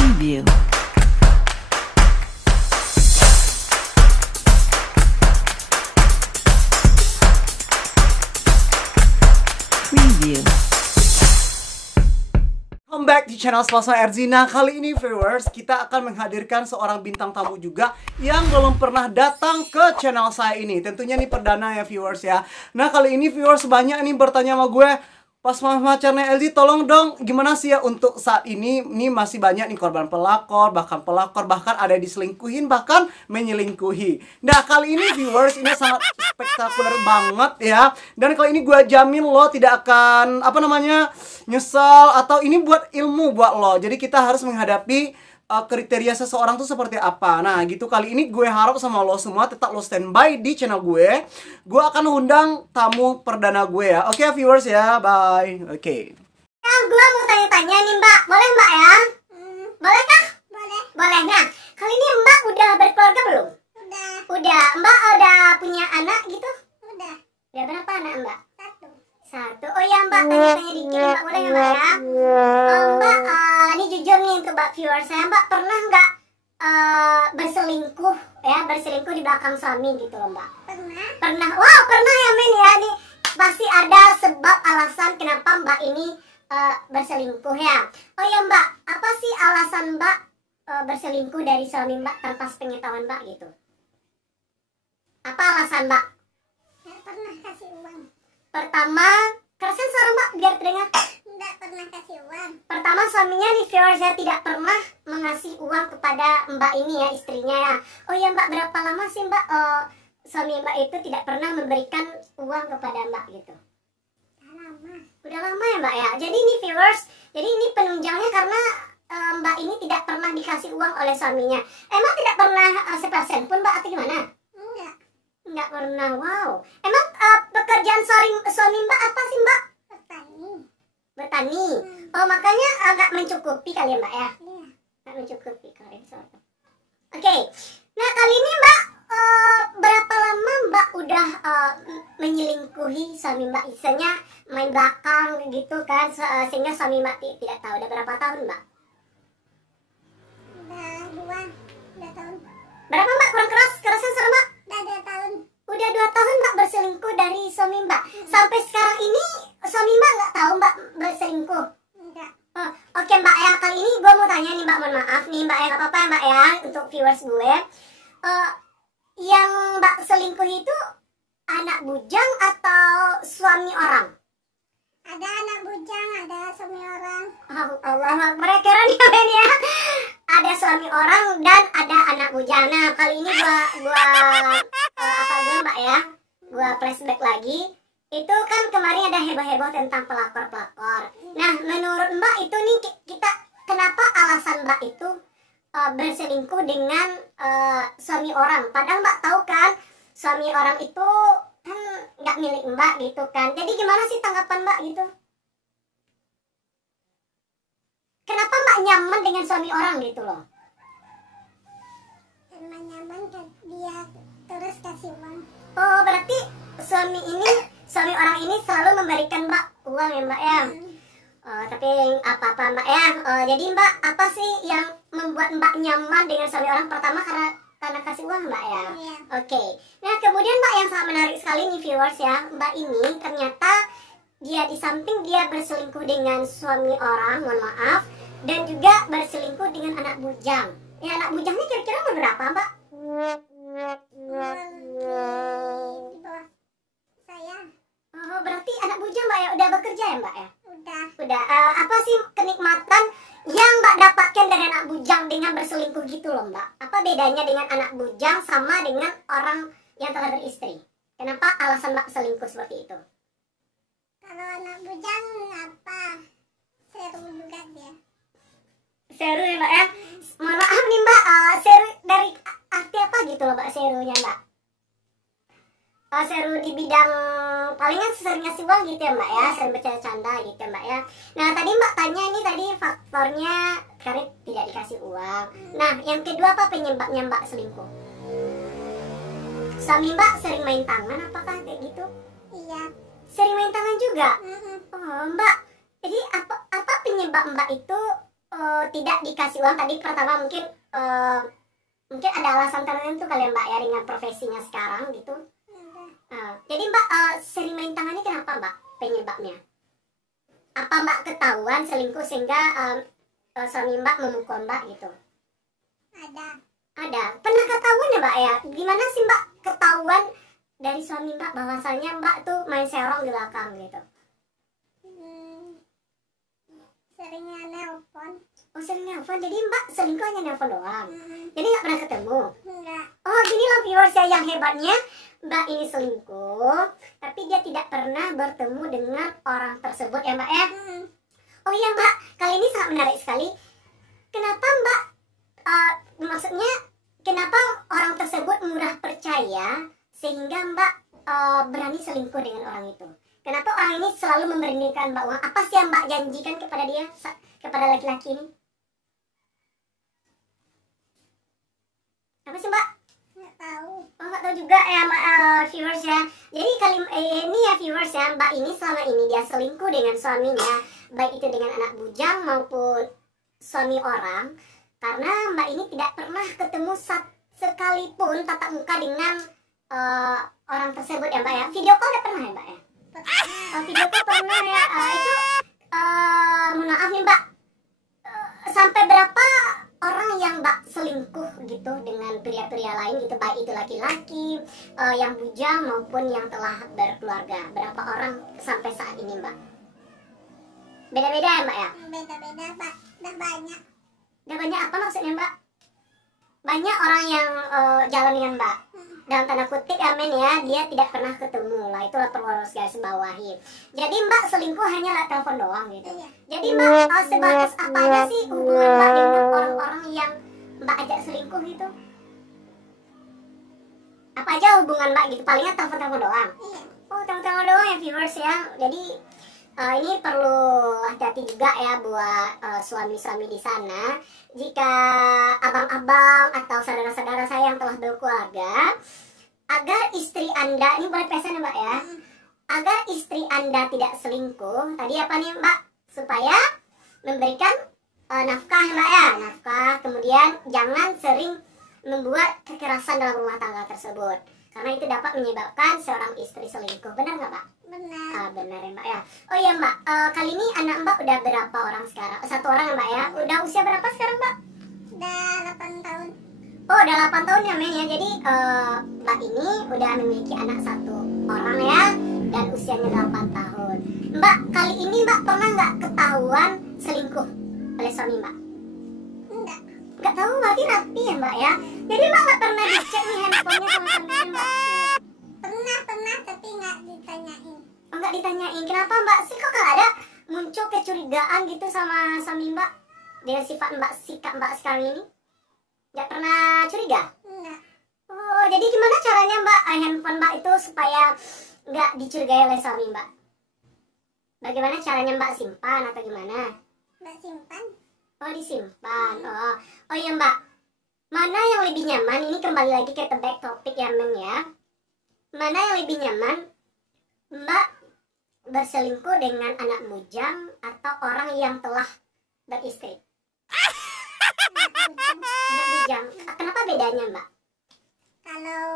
Preview. Preview. Welcome back di channel Spasma Erzina. Kali ini viewers, kita akan menghadirkan seorang bintang tamu juga yang belum pernah datang ke channel saya ini. Tentunya ini perdana ya viewers ya. Nah kali ini viewers banyak nih bertanya sama gue, Spasma channel LG tolong dong gimana sih ya untuk saat ini masih banyak nih korban pelakor, bahkan ada diselingkuhin, bahkan menyelingkuhi. Nah kali ini viewers ini sangat spektakuler banget ya. Dan kali ini gue jamin lo tidak akan nyesel, atau ini buat ilmu buat lo. Jadi kita harus menghadapi kriteria seseorang tuh seperti apa. Nah gitu, kali ini gue harap sama lo semua tetap lo standby di channel gue. Gue akan undang tamu perdana gue ya. Oke viewers ya, bye. Oke. Gue mau tanya-tanya nih mbak, boleh mbak ya? Boleh kah? Boleh. Boleh. Nah, kali ini mbak udah berkeluarga belum? Udah. Mbak udah punya anak gitu? Udah berapa anak mbak? Satu. Oh ya mbak, tanya-tanya dikit mbak, boleh nggak mbak ya? Mbak, ini jujur nih untuk mbak viewers saya, mbak pernah nggak berselingkuh di belakang suami gitu loh mbak? Pernah. Wow, pernah ya men ya. Nih pasti ada sebab alasan kenapa mbak ini berselingkuh ya. Oh ya mbak, apa sih alasan mbak berselingkuh dari suami mbak tanpa sepengetahuan mbak gitu? Apa alasan mbak? Nggak pernah kasih uang. Pertama, kerasin suara mbak biar terdengar. Nggak pernah kasih uang. Pertama, suaminya nih viewers ya tidak pernah mengasih uang kepada mbak ini ya, istrinya ya. Oh ya mbak, berapa lama sih mbak suami mbak itu tidak pernah memberikan uang kepada mbak gitu? Udah lama ya mbak ya. Jadi ini viewers, jadi ini penunjangnya karena mbak ini tidak pernah dikasih uang oleh suaminya. Emang tidak pernah sepersen pun mbak atau gimana? Enggak pernah. Wow. Emang pekerjaan suami mbak apa sih mbak? Bertani. Oh makanya agak mencukupi kali ya mbak ya? Iya. Agak mencukupi kali. Oke. Nah kali ini mbak berapa lama mbak udah menyelingkuhi suami mbak? Misalnya main belakang gitu kan, sehingga suami mbak tidak tahu. Udah berapa tahun mbak? Udah tahun. Berapa mbak? Kurang kerasan suara mbak? Udah 2 tahun. Udah 2 tahun mbak berselingkuh dari suami mbak. Sampai sekarang ini suami mbak nggak tahu mbak berselingkuh? Enggak. Oke mbak ya, kali ini gue mau tanya nih mbak, mohon maaf nih mbak ya, nggak apa-apa ya mbak ya, untuk viewers gue. Yang mbak selingkuh itu anak bujang atau suami orang? Ada anak bujang, ada suami orang. Allah, mereka keren ya men ya. Ada suami orang dan ada anak bujang. Nah kali ini gua mbak ya, gua flashback lagi. Itu kan kemarin ada heboh-heboh tentang pelakor-pelakor. Nah menurut mbak itu nih kita kenapa alasan mbak itu berselingkuh dengan suami orang? Padahal mbak tahu kan suami orang itu kan nggak milik mbak gitu kan. Jadi gimana sih tanggapan mbak gitu? Kenapa mbak nyaman dengan suami orang gitu loh? Karena nyaman dia terus kasih uang. Oh berarti suami orang ini selalu memberikan mbak uang ya mbak ya? Tapi apa-apa mbak ya. Jadi mbak apa sih yang membuat mbak nyaman dengan suami orang? Pertama karena kasih uang mbak ya? Iya. Oke. Nah kemudian mbak yang sangat menarik sekali nih viewers ya, mbak ini ternyata dia di samping dia berselingkuh dengan suami orang, mohon maaf, dan juga berselingkuh dengan anak bujang. Ya anak bujangnya kira-kira umur berapa mbak? Di bawah saya. Oh berarti anak bujang mbak ya udah bekerja ya mbak ya? Udah. Apa sih kenikmatan yang mbak dapatkan dari anak bujang dengan berselingkuh gitu loh mbak? Apa bedanya dengan anak bujang sama dengan orang yang telah beristri? Kenapa alasan mbak selingkuh seperti itu? Kalau anak bujang apa? Seru juga dia. Seru ya mbak ya? Mohon maaf nih mbak, seru dari arti apa gitu loh mbak serunya mbak? Seru di bidang palingan sering ngasih uang gitu ya mbak ya, sering bercanda-canda gitu ya mbak ya. Nah tadi mbak tanya ini tadi faktornya karena tidak dikasih uang. Nah yang kedua apa penyebabnya mbak selingkuh? Suami mbak sering main tangan apakah kayak gitu? Iya. Sering main tangan juga? Oh mbak, jadi apa penyebab mbak itu tidak dikasih uang tadi pertama mungkin mungkin ada alasan tertentu kali ya Mbak ya dengan profesinya sekarang gitu. Jadi Mbak sering main tangan ini kenapa Mbak penyebabnya? Apa Mbak ketahuan selingkuh sehingga suami Mbak memukul Mbak gitu? Ada. Pernah ketahuan ya Mbak ya? Gimana sih Mbak ketahuan dari suami Mbak bahwasanya Mbak tuh main serong di belakang gitu? Seringnya nelpon. Oh sering nelfon, jadi Mbak selingkuh hanya nelfon doang? Jadi nggak pernah ketemu? Enggak. Oh gini loh viewers ya, yang hebatnya Mbak ini selingkuh tapi dia tidak pernah bertemu dengan orang tersebut ya Mbak ya? Oh iya Mbak, kali ini sangat menarik sekali. Kenapa Mbak, maksudnya kenapa orang tersebut mudah percaya sehingga Mbak berani selingkuh dengan orang itu? Kenapa orang ini selalu memberikan Mbak uang? Apa sih yang Mbak janjikan kepada dia, kepada laki-laki ini? Apa sih Mbak? Nggak tahu. Oh nggak tahu juga ya Mbak, viewers ya. Jadi kali ini ya viewers ya, Mbak ini selama ini dia selingkuh dengan suaminya, baik itu dengan anak bujang maupun suami orang, karena Mbak ini tidak pernah ketemu sekalipun tatap muka dengan orang tersebut ya Mbak ya. Video call udah pernah ya Mbak ya? Video call pernah ya. Itu mohon maaf nih Mbak, sampai berapa orang yang Mbak selingkuh gitu dengan pria-pria lain gitu, baik itu laki-laki, yang bujang maupun yang telah berkeluarga? Berapa orang sampai saat ini Mbak? Beda-beda ya Mbak ya? Beda-beda Pak. Udah banyak. Udah banyak apa maksudnya Mbak? Banyak orang yang jalan dengan Mbak, dalam tanda kutip ya men ya, dia tidak pernah ketemu lah, itulah perlu harus garis bawahi. Jadi Mbak selingkuh hanya lewat telepon doang gitu. Iya. Jadi Mbak sebatas apa aja sih hubungan Mbak dengan orang-orang yang Mbak ajak selingkuh gitu? Apa aja hubungan Mbak gitu? Palingnya telepon-telepon doang. Iya. Oh telepon-telepon doang ya viewers ya. Jadi ini perlu hati-hati juga ya buat suami-suami di sana. Jika abang-abang atau saudara-saudara saya yang telah berkeluarga, agar istri Anda, ini boleh pesan ya Mbak ya, agar istri Anda tidak selingkuh, tadi apa nih Mbak? Supaya memberikan nafkah Mbak ya, nafkah, kemudian jangan sering membuat kekerasan dalam rumah tangga tersebut, karena itu dapat menyebabkan seorang istri selingkuh. Benar nggak Mbak? Benar. Benar ya Mbak ya. Oh iya Mbak, kali ini anak Mbak udah berapa orang sekarang? Satu orang ya Mbak ya. Udah usia berapa sekarang Mbak? Udah 8 tahun. Oh udah 8 tahun ya men ya. Jadi Mbak ini udah memiliki anak satu orang ya, dan usianya 8 tahun. Mbak kali ini Mbak pernah nggak ketahuan selingkuh oleh suami Mbak? Enggak. Nggak tahu, berarti rapi ya Mbak ya. Jadi Mbak nggak pernah dicek nih handphonenya sama suaminya Mbak? Pernah tapi nggak ditanyain. Oh, nggak ditanyain. Kenapa Mbak sih kok nggak ada muncul kecurigaan gitu sama suami Mbak dengan sikap Mbak sekarang ini? Nggak pernah curiga? Enggak. Oh jadi gimana caranya Mbak handphone Mbak itu supaya nggak dicurigai oleh suami Mbak? Bagaimana caranya Mbak simpan atau gimana? Mbak simpan. Oh disimpan. Oh iya Mbak, mana yang lebih nyaman? Ini kembali lagi ke topik ya men ya. Mana yang lebih nyaman Mbak berselingkuh dengan anak bujang atau orang yang telah beristri? Anak bujang. Kenapa bedanya Mbak? Kalau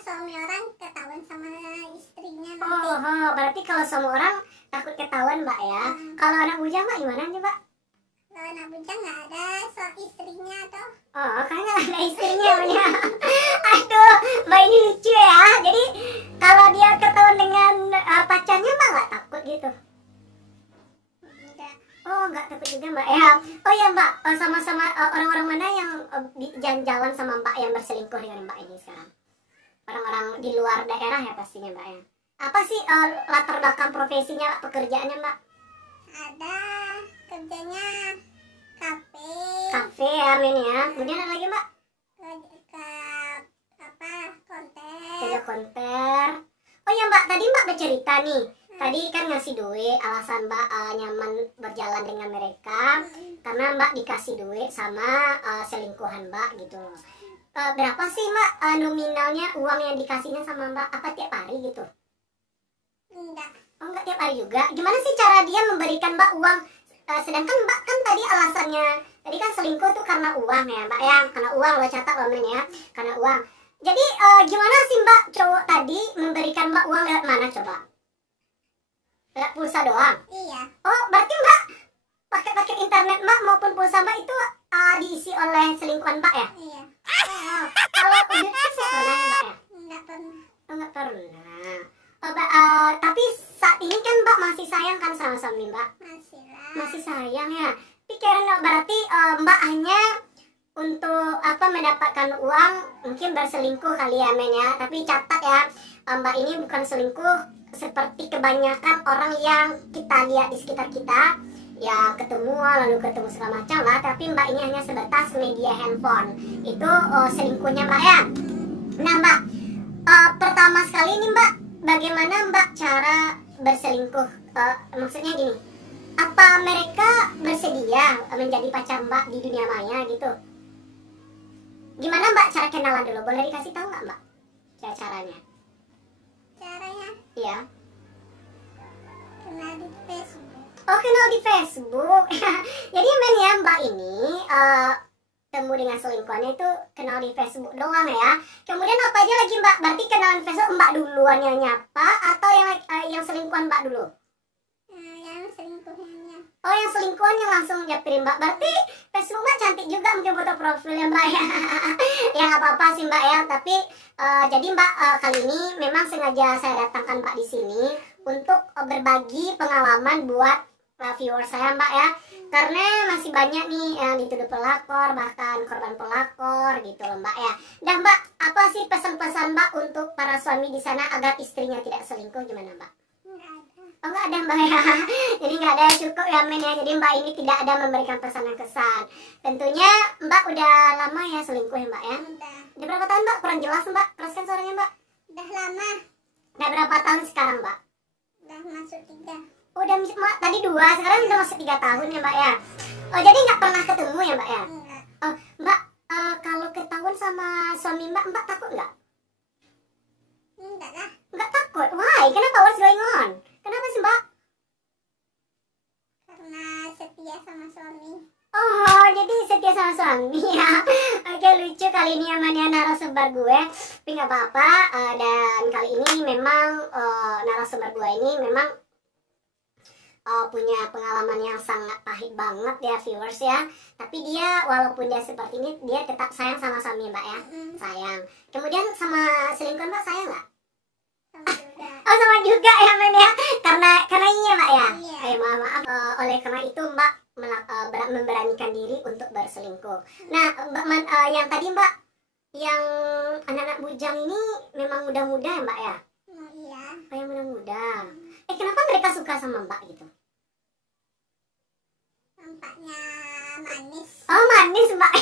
suami orang ketahuan sama istrinya nanti. Berarti kalau sama orang takut ketahuan Mbak ya. Kalau anak bujang Mbak gimana aja Mbak? Kalau anak bujang nggak ada istrinya tuh. Oh, karena ada istrinya punya. Aduh, Mbak ini lucu ya. Jadi kalau dia ketahuan dengan pacarnya Mbak nggak takut gitu? Enggak. Oh, nggak takut juga Mbak ya. Oh ya Mbak, sama-sama orang-orang mana yang jalan-jalan sama Mbak yang berselingkuh dengan Mbak ini sekarang? Orang-orang di luar daerah ya pastinya Mbak ya. Apa sih latar belakang profesinya, pekerjaannya Mbak? Ada kerjanya kafe. Kafe ya men ya. Kemudian ada lagi Mbak? Kerja konter. Oh ya Mbak, tadi Mbak bercerita nih. Tadi kan ngasih duit, alasan Mbak nyaman berjalan dengan mereka karena Mbak dikasih duit sama selingkuhan Mbak gitu loh. Berapa sih Mbak nominalnya uang yang dikasihnya sama Mbak? Apa tiap hari gitu? Enggak. Oh enggak tiap hari juga. Gimana sih cara dia memberikan Mbak uang sedangkan mbak kan tadi alasannya tadi kan selingkuh tuh karena uang ya mbak ya, karena uang, lo catat lo men ya, karena uang. Jadi gimana sih mbak cowok tadi memberikan mbak uang lewat mana coba? Lewat pulsa doang? Iya. Oh berarti mbak paket internet mbak maupun pulsa mbak itu diisi oleh selingkuhan mbak ya? Iya. Oh, kalau duit cash ya pernah ya mbak ya? Enggak pernah. Oh, nggak pernah. Oh, mbak, tapi saat ini kan mbak masih sayang kan sama suami mbak? Masih lah. Masih sayang ya. Pikiran berarti mbak hanya untuk mendapatkan uang mungkin berselingkuh kali ya men ya. Tapi catat ya, mbak ini bukan selingkuh seperti kebanyakan orang yang kita lihat di sekitar kita ya, ketemu segala macam lah. Tapi mbak ini hanya sebatas media handphone. Itu selingkuhnya mbak ya. Nah mbak, pertama sekali nih mbak, bagaimana mbak cara berselingkuh? Maksudnya gini, apa mereka bersedia menjadi pacar mbak di dunia maya gitu? Gimana mbak cara kenalan dulu? Boleh dikasih tahu nggak mbak caranya? Caranya Iya. kenal di Facebook. Oh kenal di Facebook. Jadi men ya mbak ini temu dengan selingkuhannya itu kenal di Facebook doang ya. Kemudian apa aja lagi mbak? Berarti kenalan Facebook mbak duluan yang nyapa atau yang selingkuhan mbak dulu? Yang selingkuhannya. Oh yang selingkuhan yang langsung japri mbak. Berarti Facebook mbak cantik juga mungkin foto profilnya mbak ya. Ya nggak apa-apa sih mbak ya. Tapi jadi mbak kali ini memang sengaja saya datangkan mbak di sini untuk berbagi pengalaman buat viewer saya mbak ya. Karena masih banyak nih yang dituduh pelakor, bahkan korban pelakor gitu loh mbak ya. Dan mbak, apa sih pesan-pesan mbak untuk para suami di sana agar istrinya tidak selingkuh, gimana mbak? Enggak ada. Oh nggak ada mbak ya. Jadi nggak ada, cukup ya men ya. Jadi mbak ini tidak ada memberikan pesan yang kesan. Tentunya mbak udah lama ya selingkuh ya mbak ya. Udah berapa tahun mbak? Kurang jelas mbak, keraskan suaranya mbak. Udah lama. Udah berapa tahun sekarang mbak? Udah masuk 3. Udah mbak, tadi 2, sekarang udah masuk 3 tahun ya mbak ya. Oh jadi nggak pernah ketemu ya mbak ya? Enggak. Oh mbak, kalau ketahuan sama suami mbak takut nggak? Enggak lah. Nggak takut? Why? Kenapa? What's going on? Kenapa sih mbak? Karena setia sama suami. Oh, jadi setia sama suami ya. Oke, lucu kali ini yang mana narasumber gue. Tapi nggak apa-apa. Dan kali ini memang narasumber gue ini memang punya pengalaman yang sangat pahit banget ya viewers ya. Tapi dia walaupun dia seperti ini, dia tetap sayang sama suami mbak ya. Sayang. Kemudian sama selingkuhan mbak sayang nggak? Sama juga. Oh sama juga ya men ya. Karena iya mbak ya. Iya. Maaf. Oleh karena itu mbak memberanikan diri untuk berselingkuh. Nah mbak yang tadi mbak yang anak-anak bujang ini memang muda-muda ya mbak ya? Oh iya. Oh yang muda-muda. Kenapa mereka suka sama mbak gitu? Nampaknya manis. Oh manis mbak.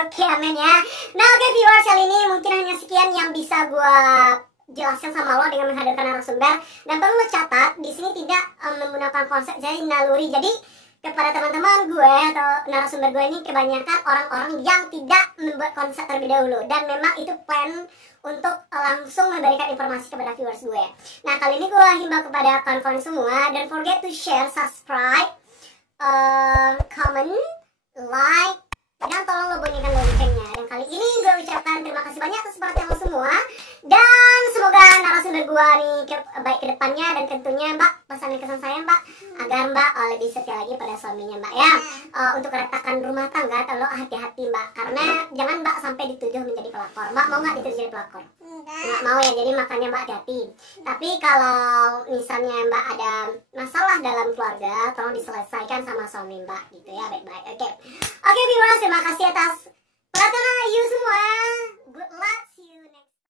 Oke amin ya. Nah oke viewers, kali ini mungkin hanya sekian yang bisa gue jelaskan sama lo dengan menghadirkan narasumber. Dan perlu lo catat di sini tidak menggunakan konsep jadi naluri. Jadi kepada teman-teman gue atau narasumber gue ini kebanyakan orang-orang yang tidak membuat konsep terlebih dahulu, dan memang itu plan untuk langsung memberikan informasi kepada viewers gue. Nah kali ini gue himbau kepada kawan-kawan semua, don't forget to share, subscribe, comment, like, dan tolong lo bunyikan loncengnya. Dan kali ini gue ucapkan terima kasih banyak atas perhatian lo semua, dan semoga narasumber gue nih baik ke depannya. Dan tentunya mbak, pesan kesan saya mbak agar mbak lebih setia lagi pada suaminya mbak ya. Untuk keretakan rumah tangga tolong hati-hati mbak, karena jangan mbak sampai dituduh menjadi pelakor. Mbak mau nggak dituduh jadi pelakor? Nggak mau ya, jadi makanya mbak hati-hati. Tapi kalau misalnya mbak ada masalah dalam keluarga, tolong diselesaikan sama suami mbak gitu ya, baik-baik. Oke viewers, terima kasih atas perhatian you semua. Good luck.